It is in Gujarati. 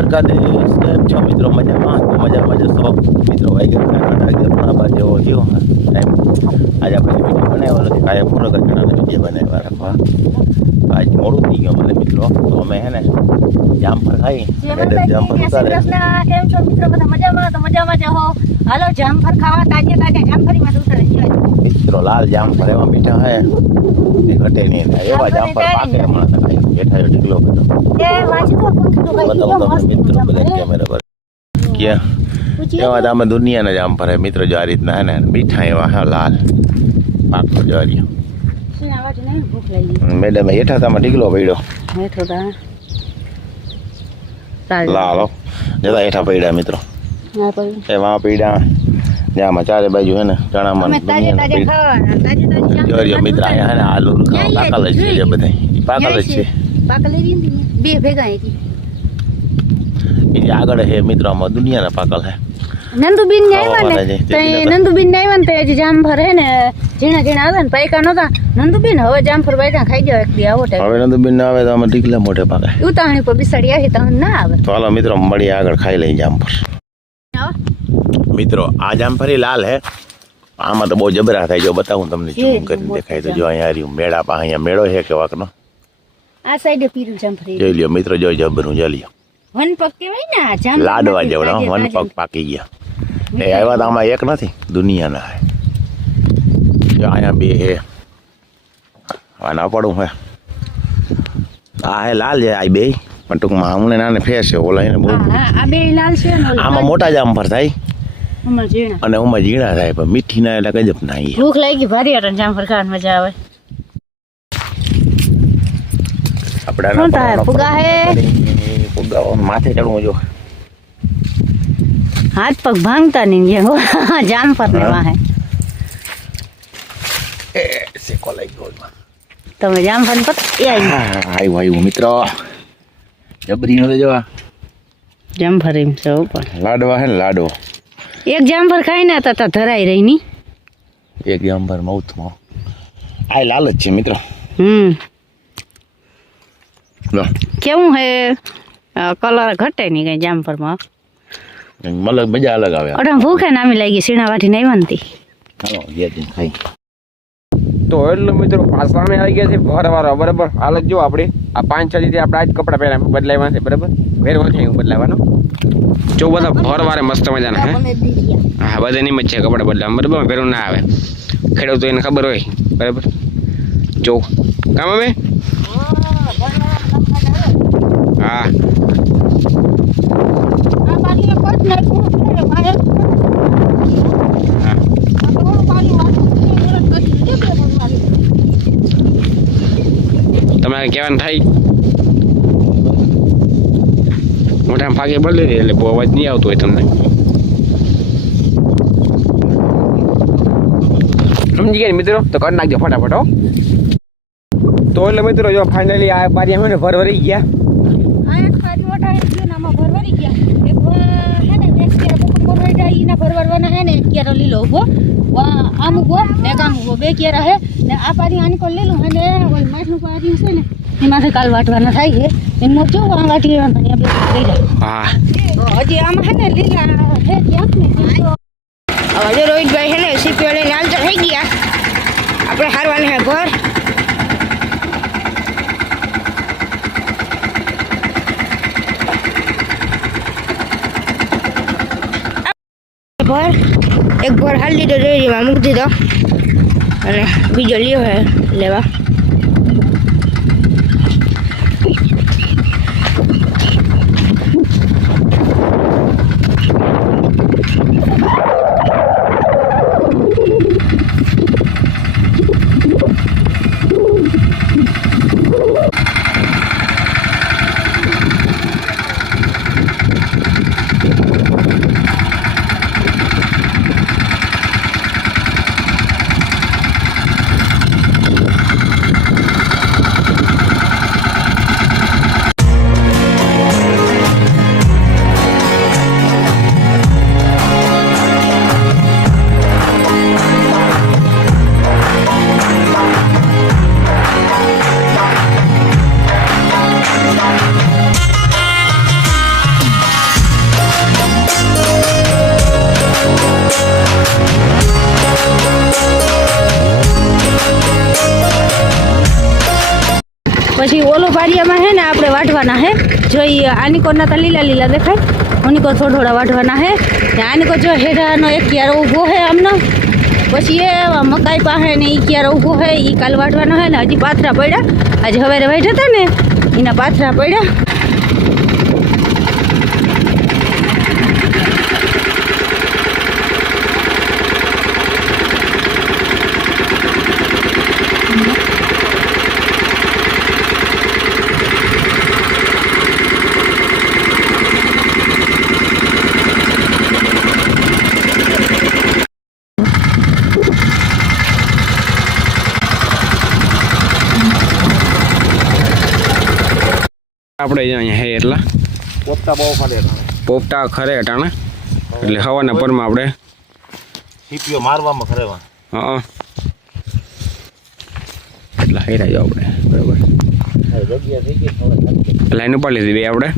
દ્વારકાધીશ કેમ છો મિત્રો? મજામાં? તો મજામાં જશો મિત્રો, વાગ્યા સાડા અગિયાર પોણા બાર જેવો થયો. ટાઈમ આજે આપણે બનાવ્યો નથી કાંઈ પૂરો કરવાના વીડિયો બનાવ્યા રાખવા આજ મોડું થઈ ગયું મને મિત્રો. તો અમે હે ને જામફળ ખાઈ. જામફળ ઉતારે. કેમ છો મિત્રો? બધા મજામાં? તો મજામાં જ હો. હાલો જામફળ ખાવા તાજે તાજે જામફળીમાં ઉતરે. મિત્રો લાલ જામફળ એવા મીઠા હે. એ ઘટે નહીં થાય. એવા જામફળ પાકે હમણાં તો ખાઈ બેઠા ઢીકલો બધો. તો મિત્રો બધા કેમેરા પર. ક્યાં એવા તો અમે દુનિયાના જામ ફરે મિત્રો જો આ રીતના હે ને મીઠા એવા હે લાલ. પાકો જવારીઓ મેડમ હેઠા તમે ઢીકલો પડ્યો. લાલો. જતા હેઠા પડ્યા મિત્રો. એમાં પડ્યા. જ્યાં ચારે બાજુ હે ને ચણામાં અમે તાજે તાજે ખાવાના. તાજે તાજે જવારીઓ મિત્ર અહીંયા હે ને આલુ પાકલ જ છે. એ બધા. ઈ પાકલ જ છે. પાકલ બે ભેગા હતી આગળ હે મિત્રો આમાં દુનિયાના પાકલ હે. નંદુબીન ને આવ્યા ને. નંદુબીન ને આવ્યા ને તો જામફળ હે ને ઝીણા ઝીણા આવે ને પૈકા નહોતા. નંદુબીન હવે જામફળ બાઈકા ખાઈ જાવ એક દી આવો ટાઈમ. હવે નંદુબીન ના આવે તો અમે ઢીકલા મોઢે પાકે. ઉતાવળી પર બિસાડી આવી તમને ના આવે. તો હાલો મિત્રો મળી આગળ ખાઈ લઈ જામફળ. મિત્રો આ જામફળી લાલ હે. આમાં તો બહુ જબરા થાય જો બતાવું તમને ઝૂમ કરીને દેખાય તો જો અહીંયા રહ્યું. મેળા પા અહીંયા મેળો છે કે વાકનો? આ સાઈડે પીરું જામફળી. જોઈ લ્યો મિત્રો જોઈ જબરું જોઈ લ્યો. વન પગ ને આ લાડવા જેવડા તાજે વન પગ પાકી ગયા. એ આવ્યા તો આમાં એક નથી દુનિયાના હે. જો અહીંયા બે હે આના પડું હે. આ હે લાલ છે આ બે. પણ ટૂંકમાં હમણે નાને ફેર છે ઓલા એને બહુ આ બે લાલ છે ને આમાં મોટા જામફળ થાય. અમર ઝીણા. અને ઉમાં ઝીણા થાય પણ મીઠી ના એટલે ગજબ ના. ભૂખ લાગી ભારી અટન જામફળ ખાવાની મજા આવે. આપણા થાય? ફુગા હે? ફુગા માથે ચડવું જો. હાથ પગ ભાંગતા નહીં ગયા જામફળ ને હા. વાહે શેકો લઈ તમે જામફળ આવી આવ્યું આવ્યું મિત્રો. જબરી નો જવા. જામફળ એમ છે ઉપર લાડવા હે ને લાડવો. એક જામફળ ખાઈને તો તો ધરાઈ રહી ની. એક જામભર મૌથમાં. આ લાલચ છે મિત્રો. હમ. કેવું હે? કલર ઘટે નહીં કઈ જામફળમાં મલક મજા અલગ આવે. અઢા ભૂખે નામી લાગી સીણા વાટી નહીં બનતી ચાલો ખાઈ. તો એટલે મિત્રો અમે આવી ગયા છે ભરવારો, બરાબર? હાલ જ જો આપણે. આ પાંચ, છ દીધી આપણે આ જ કપડાં પહેર્યા બદલાવ્યા છે, બરાબર? ફેરવો છે એવું જો બધા ભરવારે મસ્ત મજાના, હે? હા બધા ની છે કપડા બદલાવા બરાબર? ફેરવું ના આવે. ખેડૂતો એને ખબર હોય, બરાબર? જો, કામ અમે હા. તમારે કહેવાનું થાય મોટા ભાગે બોલી દે એટલે બહુ અવાજ નહીં આવતો હોય તમને. સમજી ગયા ને મિત્રો? તો કરી નાખજો ફટાફટ હો. તો એટલે મિત્રો જો ફાઇનલી આ પારી અમે ભર ભરી ગયા લીલો ઊભો. આમ ઊભો ને આમ ઊભો. બે કેરા હે. ને આ પારી આની કોલ લીલું અને ઓલ માથનું પારી છે ને એમાંથી કાલ વાટવાના થાય છે. એમાં જો આ વાટી લેવાના બે લઈ જાય હા. હજી આમાં હે ને લીલા હે ક્યાંક ને હવે રોહિતભાઈ હે ને સીપી લઈને હાલતા થઈ ગયા. આપણે હારવાને હે ઘર ભર એક ભર હાલ દીધો ડેરીમાં મૂકી દીધો. અને બીજો લ્યો હે લેવા. પારિયામાં હે ને આપણે વાઢવાના હે. જો ઈ આની કોરના તો લીલા લીલા દેખાય. ઓની કો થોડા થોડા વાઢવાના હે. ને જો હેઠાનો એક ક્યારો ઊભો હે આમનો. પછી એ મકાઈ પાસે ને એ ક્યારે ઊભો હે એ કાલ વાઢવાનો હે ને હજી પાથરા પડ્યા. આજે હવે વાઢ્યા હતા ને, એના પાથરા પડ્યા. આપણે અહીંયા હે એટલા. પોપટા બહુ ખરે પોપટા ખરે અટાણે એટલે હવાના પરમાં આપણે સીપીઓ મારવામાં ખરેવા હા. એટલા હેરા જાવ આપણે. બરાબર. લાઈન ઉપાડી લીધી બે આપણે.